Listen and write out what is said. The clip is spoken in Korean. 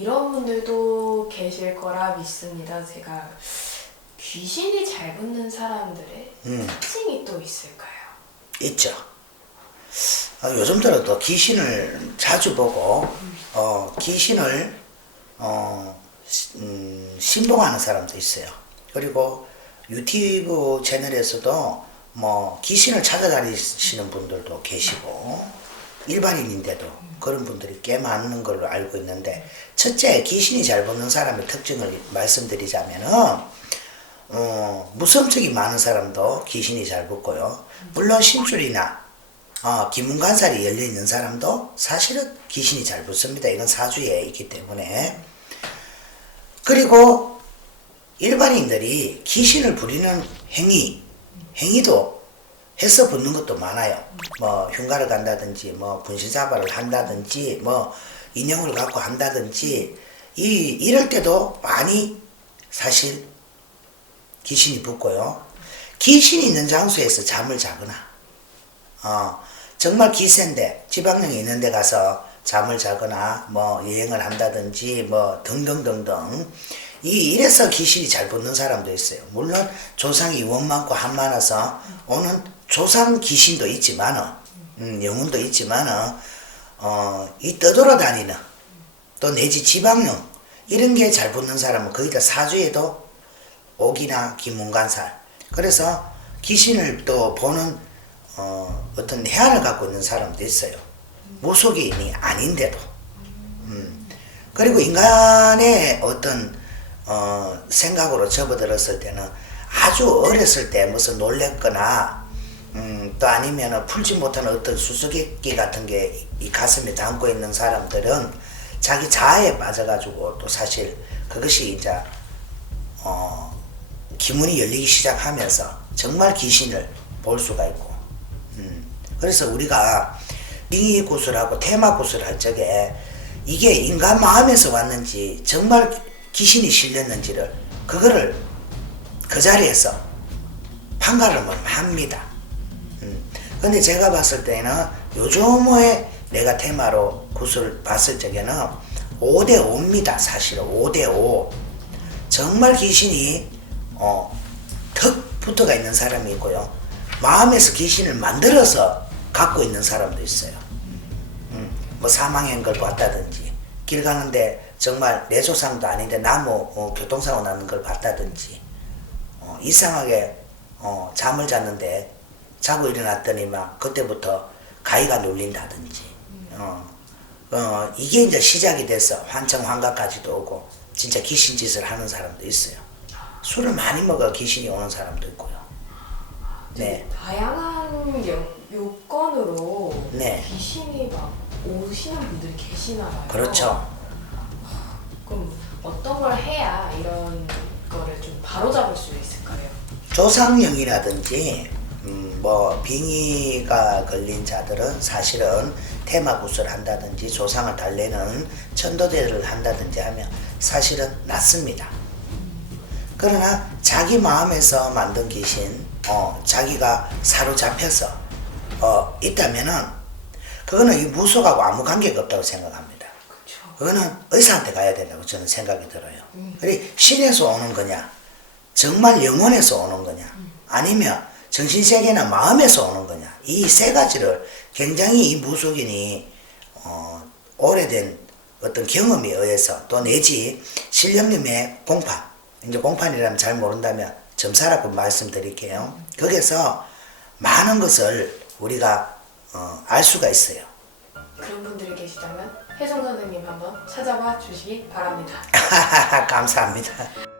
분들도 계실 거라 믿습니다. 제가 귀신이 잘 붙는 사람들의 음. 특징이 또 있을까요? 있죠. 어, 요즘 들어 또 귀신을 자주 보고 어, 귀신을 어, 시- 음, 신봉하는 사람도 있어요. 그리고 유튜브 채널에서도 뭐 귀신을 찾아다니시는 분들도 계시고 일반인인데도 그런 분들이 꽤 많은 걸로 알고 있는데 첫째 귀신이 잘 붙는 사람의 특징을 말씀드리자면은 어, 무섬증이 많은 사람도 귀신이 잘 붙고요. 물론 신줄이나 어, 기문관살이 열려 있는 사람도 사실은 귀신이 잘 붙습니다. 이건 사주에 있기 때문에. 그리고 일반인들이 귀신을 부리는 행위, 행위도 해서 붙는 것도 많아요. 뭐 흉가를 간다든지, 뭐 분신사발을 한다든지, 뭐 인형을 갖고 한다든지, 이 이럴 때도 많이 사실 귀신이 붙고요. 귀신이 있는 장소에서 잠을 자거나, 어, 정말 기세인데 지방령이 있는 데 가서 잠을 자거나, 뭐 여행을 한다든지, 뭐 등등등등. 이, 이래서 귀신이 잘 붙는 사람도 있어요. 물론 조상이 원 많고 한 많아서 오는 조상 귀신도 있지만은, 음, 영혼도 있지만은, 어, 이 떠돌아다니는, 또 내지 지방령, 이런 게 잘 붙는 사람은 거의 다 사주에도 옥이나 기문관살. 그래서 귀신을 또 보는 어, 어떤 해안을 갖고 있는 사람도 있어요. 무속인이 아닌데도. 음. 그리고 인간의 어떤 어, 생각으로 접어들었을 때는 아주 어렸을 때 무슨 놀랬거나 음, 또 아니면 풀지 못하는 어떤 수수께끼 같은 게 이 가슴에 담고 있는 사람들은 자기 자아에 빠져가지고 또 사실 그것이 이제 어, 기문이 열리기 시작하면서 정말 귀신을 볼 수가 있고 음, 그래서 우리가 빙의 구슬하고 테마 구슬 할 적에 이게 인간 마음에서 왔는지 정말 귀신이 실렸는지를 그거를 그 자리에서 판가름을 합니다. 음. 근데 제가 봤을 때는 요즘에 내가 테마로 구슬 봤을 적에는 5대 5입니다. 사실은 5대 5. 정말 귀신이 어, 턱 붙어가 있는 사람이 있고요. 마음에서 귀신을 만들어서 갖고 있는 사람도 있어요. 음, 뭐 사망한 걸 봤다든지 길 가는데 정말 내 조상도 아닌데 나무 어, 교통사고 나는 걸 봤다든지 어, 이상하게 어, 잠을 잤는데 자고 일어났더니 막 그때부터 가위가 눌린다든지 어, 어, 이게 이제 시작이 돼서 환청 환각까지도 오고 진짜 귀신 짓을 하는 사람도 있어요. 술을 많이 먹어 귀신이 오는 사람도 있고요. 네. 다양한 여, 요건으로 네. 귀신이 막 오시는 분들이 계시나 봐요. 그렇죠. 그럼 어떤 걸 해야 이런 거를 좀 바로잡을 수 있을까요? 조상령이라든지 음, 뭐 빙의가 걸린 자들은 사실은 테마 구슬 한다든지 조상을 달래는 천도대를 한다든지 하면 사실은 낫습니다. 그러나 자기 마음에서 만든 귀신, 어, 자기가 사로잡혀서 어, 있다면은 그거는 이 무속하고 아무 관계가 없다고 생각합니다. 그거는 의사한테 가야 된다고 저는 생각이 들어요. 그래 신에서 오는 거냐, 정말 영혼에서 오는 거냐, 아니면 정신세계나 마음에서 오는 거냐, 이 세 가지를 굉장히 이 무속인이 어, 오래된 어떤 경험에 의해서 또 내지 신령님의 공판, 이제 공판이라면 잘 모른다면 점사라고 말씀드릴게요. 거기서 많은 것을 우리가 어, 알 수가 있어요. 그런 분들이 계시다면 혜성 선생님 한번 찾아봐 주시기 바랍니다. 감사합니다.